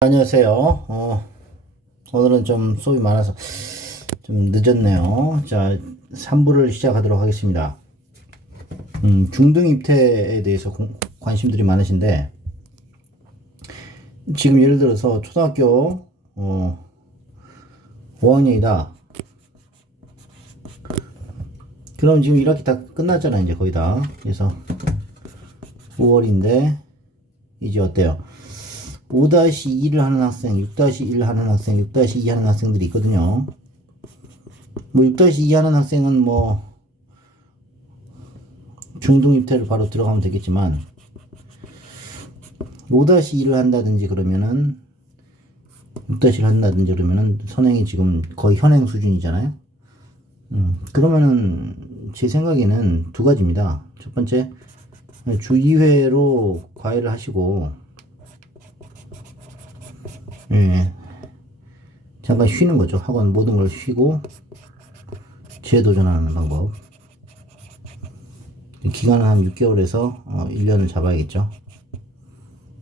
안녕하세요. 오늘은 좀 수업이 많아서 좀 늦었네요. 자, 3부를 시작하도록 하겠습니다. 중등 입태에 대해서 관심들이 많으신데, 지금 예를 들어서 초등학교 5학년이다. 그럼 지금 1학기 다 끝났잖아, 이제 거의 다. 그래서 5월인데, 이제 어때요? 5-2를 하는 학생, 6-1 하는 학생, 6-2 하는 학생들이 있거든요. 뭐 6-2 하는 학생은 뭐 중등 입태를 바로 들어가면 되겠지만 5-2를 한다든지 그러면은 6-1을 한다든지 그러면은 선행이 지금 거의 현행 수준이잖아요. 그러면은 제 생각에는 두 가지입니다. 첫 번째, 주 2회로 과외를 하시고 잠깐 쉬는 거죠. 학원 모든 걸 쉬고 재도전하는 방법. 기간은 한 6개월에서 1년을 잡아야겠죠.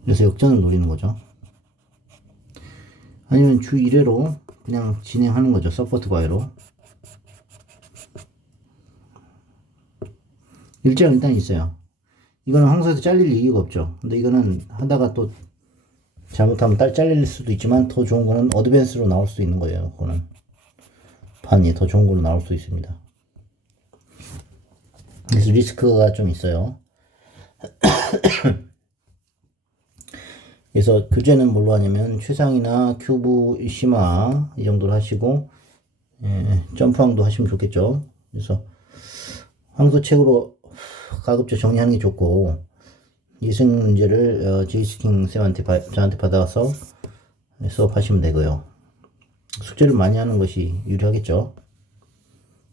그래서 역전을 노리는 거죠. 아니면 주 1회로 그냥 진행하는 거죠. 서포트 과외로. 일정은 일단 있어요. 이거는 항소에서 잘릴 이유가 없죠. 근데 이거는 하다가 또 잘못하면 잘릴 수도 있지만 더 좋은 거는 어드밴스로 나올 수도 있는 거예요. 그거는 반이 더 좋은 걸로 나올 수 있습니다. 그래서 리스크가 좀 있어요. 그래서 교재는 뭘로 하냐면 최상이나 큐브, 심화 이 정도로 하시고 점프항도 하시면 좋겠죠. 그래서 항소책으로 가급적 정리하는 게 좋고 예습 문제를 제이스팅 쌤한테 저한테 받아서 수업하시면 되고요. 숙제를 많이 하는 것이 유리하겠죠.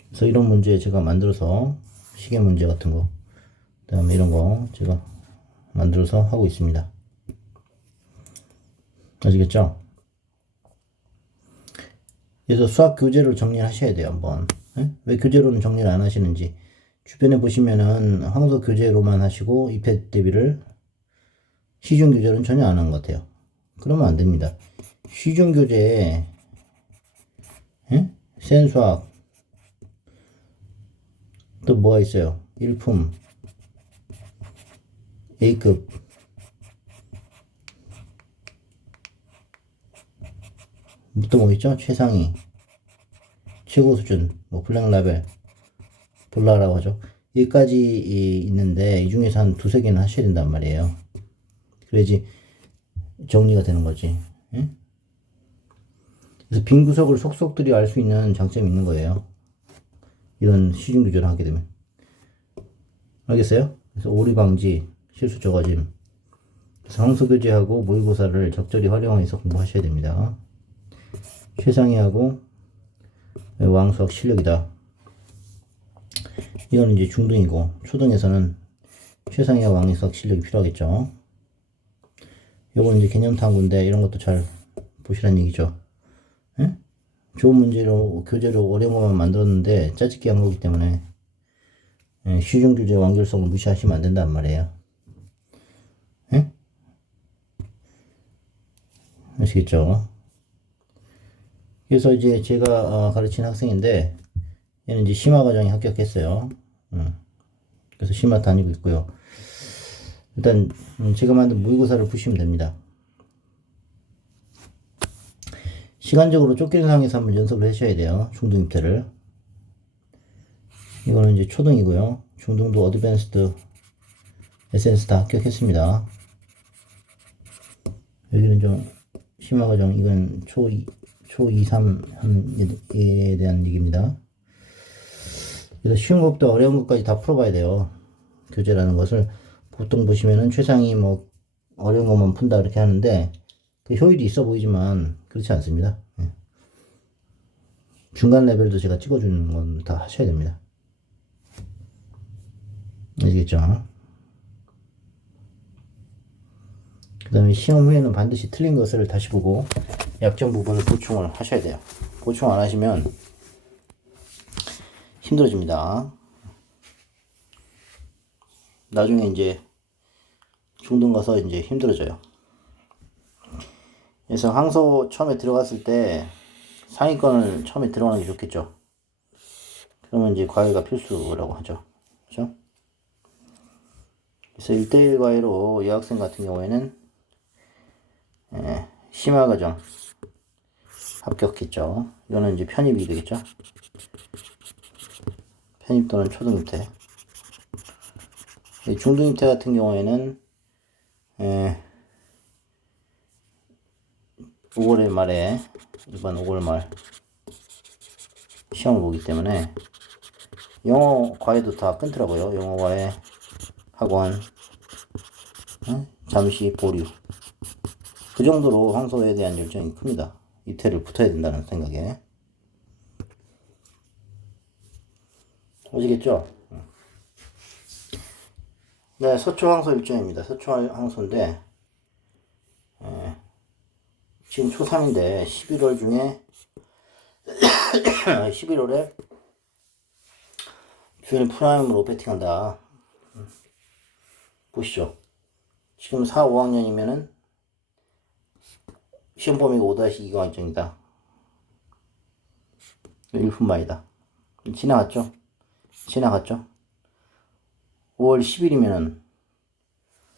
그래서 이런 문제 제가 만들어서 시계 문제 같은 거, 그 다음에 이런 거 제가 만들어서 하고 있습니다. 아시겠죠? 그래서 수학 교재를 정리하셔야 돼요, 한번. 왜 교재로는 정리를 안 하시는지. 주변에 보시면은 항소 교재로만 하시고 입해 대비를 시중 교재는 전혀 안 한 것 같아요. 그러면 안 됩니다. 시중 교재에 센 수학 또 뭐가 있어요? 일품 A급 또 뭐 있죠? 최상위 최고 수준 뭐 블랙 라벨 볼라라고 하죠. 여기까지 있는데 이 중에서 한 두세 개는 하셔야 된단 말이에요. 그래야지 정리가 되는 거지. 그래서 빈 구석을 속속들이 알 수 있는 장점이 있는 거예요. 이런 시중 교재를 하게 되면. 알겠어요? 그래서 오류 방지, 실수 저가짐. 그래서 항소 교재하고 모의고사를 적절히 활용해서 공부하셔야 됩니다. 최상위하고 왕수학 실력이다. 이거는 이제 중등이고 초등에서는 최상위와 왕수학 실력이 필요하겠죠. 요거는 이제 개념 탐구인데 이런 것도 잘 보시란 얘기죠. 좋은 문제로 교재로 어려운 것만 만들었는데 짜집기 한 거기 때문에 시중 교재 완결성을 무시하시면 안 된단 말이에요. 아시겠죠? 그래서 이제 제가 가르친 학생인데 얘는 이제 심화 과정에 합격했어요. 그래서 심화 다니고 있고요. 일단 제가 만든 모의고사를 보시면 됩니다. 시간적으로 쫓기는 상황에서 한번 연습을 하셔야 돼요. 중등 입태를. 이거는 이제 초등이고요. 중등도 어드밴스드 에센스 다 합격했습니다. 여기는 좀 심화 과정, 이건 초 2, 3에 대한 얘기입니다. 그래서 쉬운 것부터 어려운 것까지 다 풀어봐야 돼요. 교재라는 것을 보통 보시면은 최상위 뭐 어려운 것만 푼다 이렇게 하는데 그 효율이 있어 보이지만 그렇지 않습니다. 중간 레벨도 제가 찍어주는 건 다 하셔야 됩니다. 아시겠죠? 그 다음에 시험 후에는 반드시 틀린 것을 다시 보고 약점 부분을 보충을 하셔야 돼요. 보충 안 하시면 힘들어집니다. 나중에 이제 중등 가서 이제 힘들어져요. 그래서 항소 처음에 들어갔을 때 상위권을 처음에 들어가는 게 좋겠죠. 그러면 이제 과외가 필수라고 하죠. 그죠? 그래서 1대1 과외로 여학생 같은 경우에는 심화과정 합격했죠. 이거는 이제 편입이 되겠죠. 편입 또는 초등입대. 중등입대 같은 경우에는 5월 말에 이번 5월 말 시험을 보기 때문에 영어 과외도 다 끊더라고요. 영어 과외 학원 잠시 보류. 그 정도로 항소에 대한 열정이 큽니다. 입태를 붙어야 된다는 생각에. 아시겠죠? 네, 서초 항소 일정입니다. 서초 항소인데 지금 초3인데 11월 중에 11월에 주일 프라임으로 배팅한다. 보시죠. 지금 4, 5학년이면은 시험 범위가 5-2 과정이다. 1분만이다. 지나갔죠? 지나갔죠? 5월 10일이면은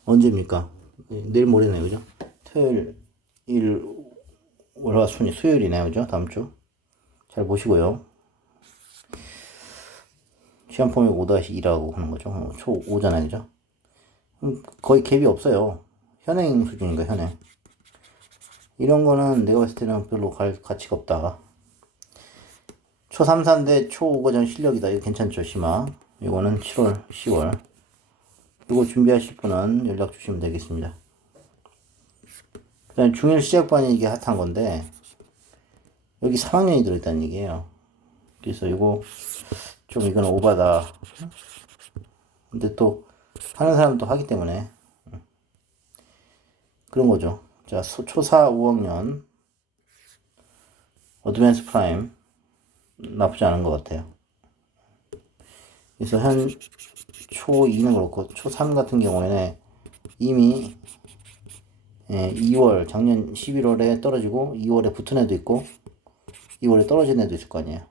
언제입니까? 내일 모레네요, 그죠? 토요일, 일, 월화, 수니, 수요일이네요, 그죠? 다음 주. 잘 보시고요. 시험 범위가 5-2라고 하는 거죠. 초 5잖아요, 그죠? 거의 갭이 없어요. 현행 수준인가, 현행. 이런 거는 내가 봤을 때는 별로 가치가 없다. 초 3, 4인데 초 5 과정 실력이다. 이거 괜찮죠, 심화. 이거는 7월, 10월. 이거 준비하실 분은 연락 주시면 되겠습니다. 그다음 중1 시작반이 이게 핫한 건데, 여기 3학년이 들어있다는 얘기예요. 그래서 이거 좀 이거는 오바다. 근데 또 하는 사람도 하기 때문에 그런 거죠. 자, 초4 5학년 어드밴스 프라임 나쁘지 않은 것 같아요. 그래서 현 초2는 그렇고 초3 같은 경우에는 이미 2월 작년 11월에 떨어지고 2월에 붙은 애도 있고 2월에 떨어진 애도 있을 거 아니에요.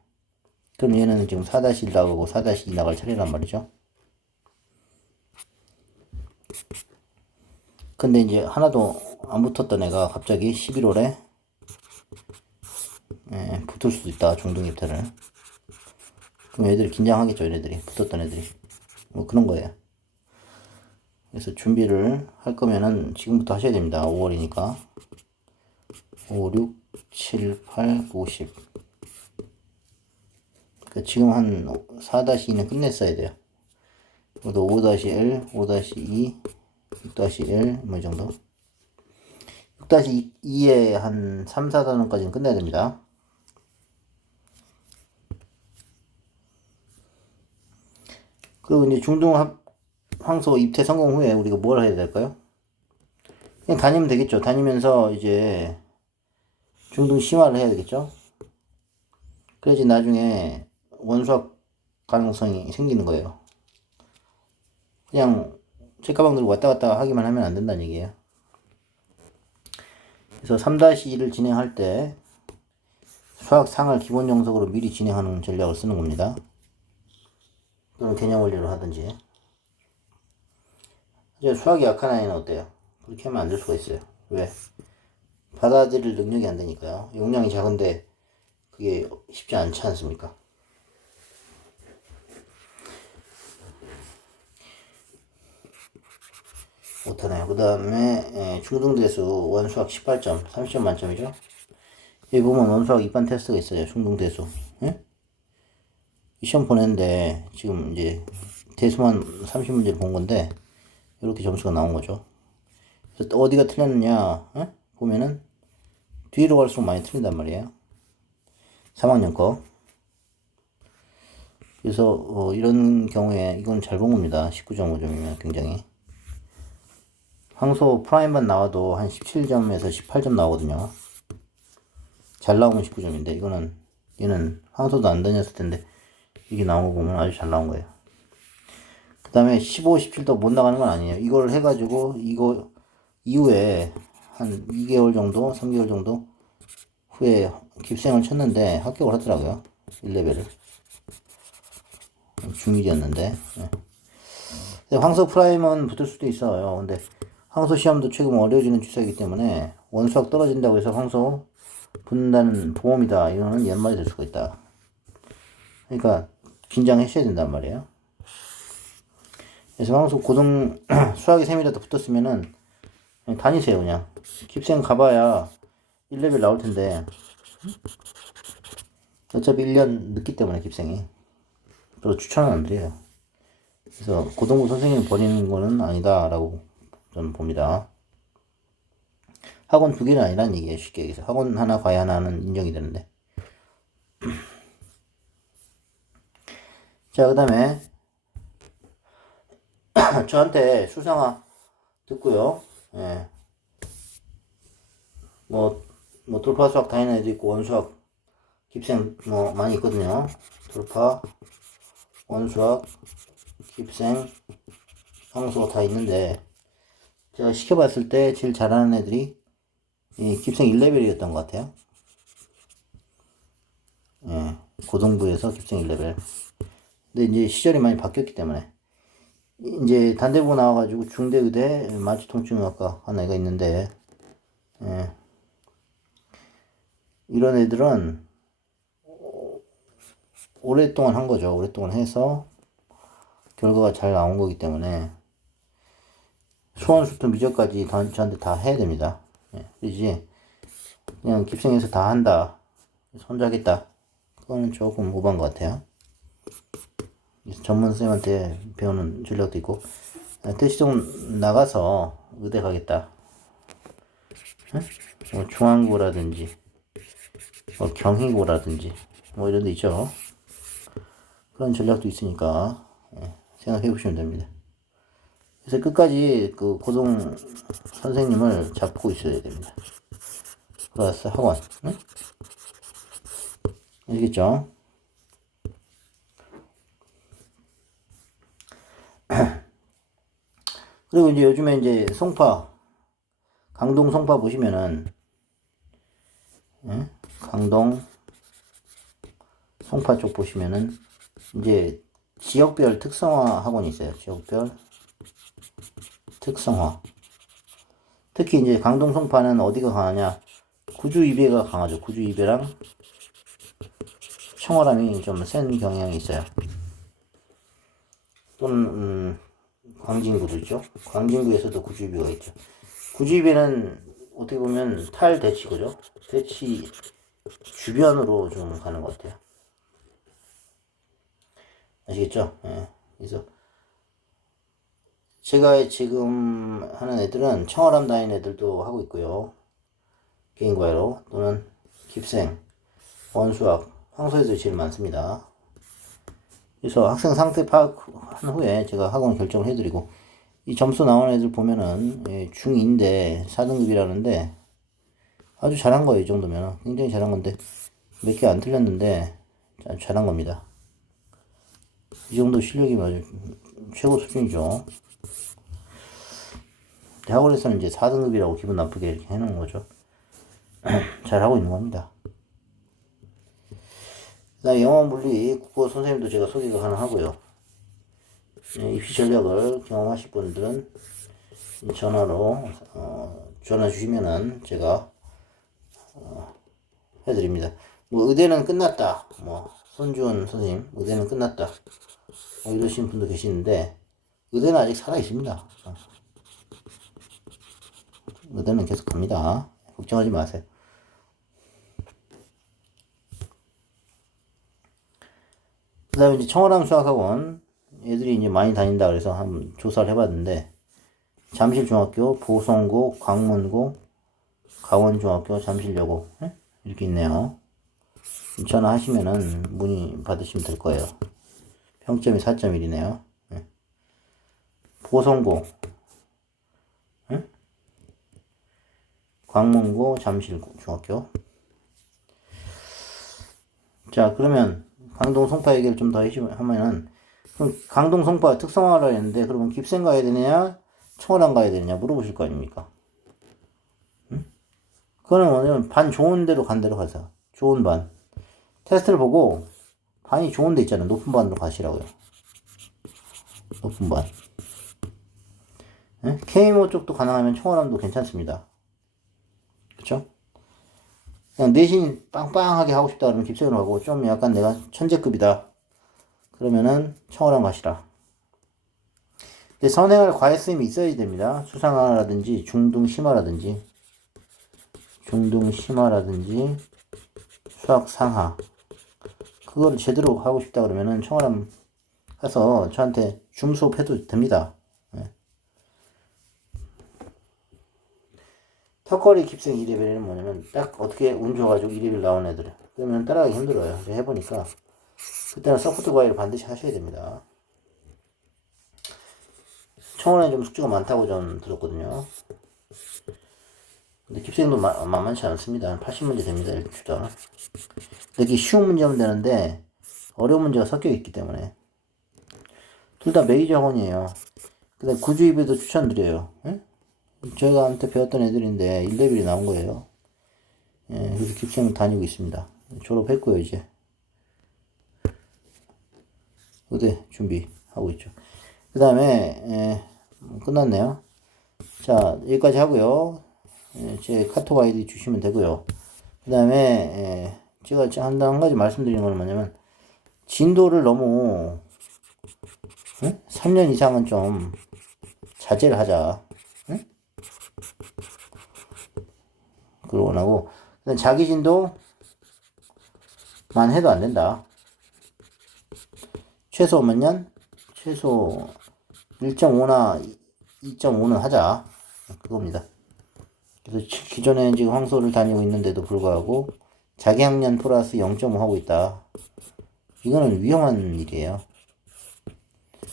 그럼 얘는 지금 4-1 나가고 4-2 나갈 차례란 말이죠. 근데 이제 하나도 안 붙었던 애가 갑자기 11월에 붙을 수도 있다. 중등 입대를. 그럼 애들이 긴장하겠죠. 얘네들이 붙었던 애들이 뭐 그런 거예요. 그래서 준비를 할 거면은 지금부터 하셔야 됩니다. 5월이니까 5, 6, 7, 8, 9, 10. 그러니까 지금 한 4-2는 끝냈어야 돼요. 그래도 5-1, 5-2, 6-1 뭐 이 정도. 6-2에 한 3, 4단원까지는 끝내야 됩니다. 그리고 이제 중등 항소 입태 성공 후에 우리가 뭘 해야 될까요? 그냥 다니면 되겠죠. 다니면서 이제 중등 심화를 해야 되겠죠. 그래야지 나중에 원수학 가능성이 생기는 거예요. 그냥 책가방 들고 왔다 갔다 하기만 하면 안 된다는 얘기예요. 그래서 3-2를 진행할 때 수학 상을 기본 정석으로 미리 진행하는 전략을 쓰는 겁니다. 또는 개념 원리로 하든지. 이제 수학이 약한 아이는 어때요? 그렇게 하면 안 될 수가 있어요. 왜? 받아들일 능력이 안 되니까요. 용량이 작은데 그게 쉽지 않지 않습니까? 못하네요. 그 다음에 중등대수 원수학 18점 30점 만점이죠. 여기 보면 원수학 입반 테스트가 있어요. 중등대수. 예? 시험 보냈는데 지금 이제 대수만 30문제를 본 건데 이렇게 점수가 나온 거죠. 그래서 어디가 틀렸느냐 보면은 뒤로 갈수록 많이 틀린단 말이에요. 3학년 거. 그래서 이런 경우에 이건 잘 본 겁니다. 19.5점이면 굉장히. 항소 프라임만 나와도 한 17점에서 18점 나오거든요. 잘 나오면 19점인데 이거는 얘는 항소도 안 다녔을 텐데 이게 나온 거 보면 아주 잘 나온 거예요. 그 다음에 15, 17도 못 나가는 건 아니에요. 이걸 해가지고 이거 이후에 한 2개월 정도, 3개월 정도 후에 깁생을 쳤는데 합격을 하더라고요. 1레벨을. 중1이었는데. 황소 프라임은 붙을 수도 있어요. 근데 황소 시험도 최근 어려워지는 추세이기 때문에 원수학 떨어진다고 해서 황소 붙는다는 보험이다. 이거는 연말이 될 수가 있다. 그러니까 긴장하셔야 된단 말이에요. 그래서 황소 고등 수학의 셈이라도 붙었으면은 그냥 다니세요. 그냥 깁생 가봐야 1레벨 나올 텐데 어차피 1년 늦기 때문에 깁생이 별로 추천은 안 드려요. 그래서 고등부 선생님 버리는 거는 아니다 라고 저는 봅니다. 학원 2개는 아니란 얘기예요. 쉽게 얘기해서 학원 하나 과외 하나는 인정이 되는데. 자, 그 다음에 저한테 수상화 듣고요. 예. 뭐 돌파 수학 다니는 애도 있고 원수학 깁생 뭐 많이 있거든요. 돌파, 원수학, 깁생, 황소 다 있는데 제가 시켜봤을 때 제일 잘하는 애들이 이 깁생 1레벨이었던 것 같아요. 예, 고등부에서 깁생 1레벨. 근데 이제 시절이 많이 바뀌었기 때문에 이제 단대부 나와가지고 중대의대 만취통증학과 한 애가 있는데 예, 이런 애들은 오랫동안 한 거죠. 오랫동안 해서 결과가 잘 나온 거기 때문에 소원수투 미적까지 저한테 다 해야 됩니다. 예, 그러지 그냥 깁생해서 다 한다, 손자겠다, 그거는 조금 오버한 것 같아요. 전문 선생님한테 배우는 전략도 있고 대시동 나가서 의대 가겠다, 응? 뭐 중앙고라든지 뭐 경희고라든지 뭐 이런 데 있죠. 그런 전략도 있으니까 생각해 보시면 됩니다. 그래서 끝까지 그 고등 선생님을 잡고 있어야 됩니다. 플러스 학원. 응? 아시겠죠? 그리고 이제 요즘에 이제 송파, 강동 송파 보시면은, 강동 송파 쪽 보시면은, 이제 지역별 특성화 학원이 있어요. 지역별 특성화. 특히 이제 강동 송파는 어디가 강하냐? 구주이배가 강하죠. 구주이배랑 청어람이 좀 센 경향이 있어요. 또는 광진구도 있죠. 광진구에서도 구주이배가 있죠. 구주이배는 어떻게 보면 탈대치구죠. 대치 주변으로 좀 가는 것 같아요. 아시겠죠? 예. 그래서 제가 지금 하는 애들은 청어람 다니는 애들도 하고 있고요. 개인과외로 또는 깁생, 원수학, 황소 애들이 제일 많습니다. 그래서 학생 상태 파악한 후에 제가 학원 결정을 해드리고 이 점수 나오는 애들 보면은 중2인데 4등급이라는데 아주 잘한 거예요. 이 정도면 굉장히 잘한 건데 몇 개 안 틀렸는데 아주 잘한 겁니다. 이 정도 실력이 아주 최고 수준이죠. 대학원에서는 이제 4등급이라고 기분 나쁘게 이렇게 해놓은 거죠. 잘하고 있는 겁니다. 그다음에 영어, 물리, 국어 선생님도 제가 소개가 가능하고요. 입시 전략을 경험하실 분들은 전화로 전화 주시면은 제가 해드립니다. 뭐 의대는 끝났다, 뭐 손주원 선생님 의대는 끝났다, 뭐 이러신 분도 계시는데 의대는 아직 살아 있습니다. 의대는 계속 갑니다. 걱정하지 마세요. 그 다음에 이제 청어람 수학학원 애들이 이제 많이 다닌다 그래서 한번 조사를 해봤는데 잠실중학교, 보성고, 광문고, 강원중학교, 잠실여고 이렇게 있네요. 전화하시면은 문의 받으시면 될 거예요. 평점이 4.1이네요. 보성고, 광문고, 잠실중학교. 자, 그러면 강동 송파 얘기를 좀 더 하면은 그럼 강동 송파 특성화를 했는데 그러면 깁생 가야 되느냐 청어람 가야 되느냐 물어보실 거 아닙니까? 그거는 뭐냐면 반 좋은 데로 간 데로 가서 좋은 반 테스트를 보고 반이 좋은 데 있잖아요. 높은 반으로 가시라고요. 높은 반. 예? K모 쪽도 가능하면 청어람도 괜찮습니다. 그쵸? 그냥 내신 빵빵하게 하고 싶다 그러면 깁센으로 가고 좀 약간 내가 천재급이다 그러면은 청어람 가시라. 근데 선행할 과외쌤이 있어야 됩니다. 수상하라든지 중등 심화라든지 수학 상하 그거를 제대로 하고 싶다 그러면은 청어람 가서 저한테 줌 수업해도 됩니다. 네. 턱걸이 깁생 2레벨은 뭐냐면 딱 어떻게 운 좋아가지고 2레벨 나온 애들 그러면 따라가기 힘들어요. 해보니까 그때는 서포트 과외를 반드시 하셔야 됩니다. 청원에 좀 숙제가 많다고 전 들었거든요. 근데 깁생도 만만치 않습니다. 80문제 됩니다. 1주당. 근데 이게 쉬운 문제면 되는데 어려운 문제가 섞여 있기 때문에 둘 다 메이저 학원이에요. 근데 구주입에도 추천드려요. 예? 저희가 한테 배웠던 애들인데 1레벨이 나온 거예요. 예, 그래서 깁생 다니고 있습니다. 졸업했고요 이제. 의대 준비하고 있죠. 그 다음에 끝났네요. 자 여기까지 하고요. 제 카톡 아이디 주시면 되고요. 그 다음에 제가 한 가지 말씀드리는 건 뭐냐면 진도를 너무 3년 이상은 좀 자제를 하자. 응? 그걸 원하고 자기 진도만 해도 안 된다. 최소 몇 년? 최소 1.5나 2.5는 하자. 그겁니다. 그래서 기존에 지금 황소를 다니고 있는데도 불구하고 자기 학년 플러스 0.5 하고 있다. 이거는 위험한 일이에요.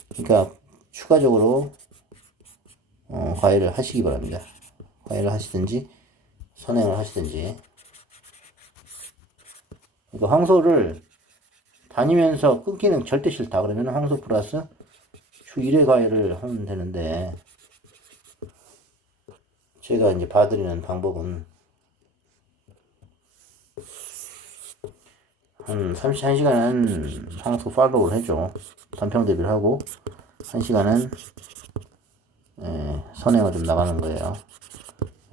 그러니까 추가적으로 과외를 하시기 바랍니다. 과외를 하시든지 선행을 하시든지. 그러니까 황소를 다니면서 끊기는 절대 싫다. 그러면 황소 플러스 주 1회 과외를 하면 되는데 제가 이제 봐드리는 방법은 한 1시간은 황소 팔로우를 해줘. 단평 대비를 하고 1시간은 선행을 좀 나가는 거예요.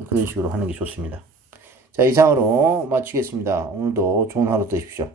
그런 식으로 하는 게 좋습니다. 자, 이상으로 마치겠습니다. 오늘도 좋은 하루 되십시오.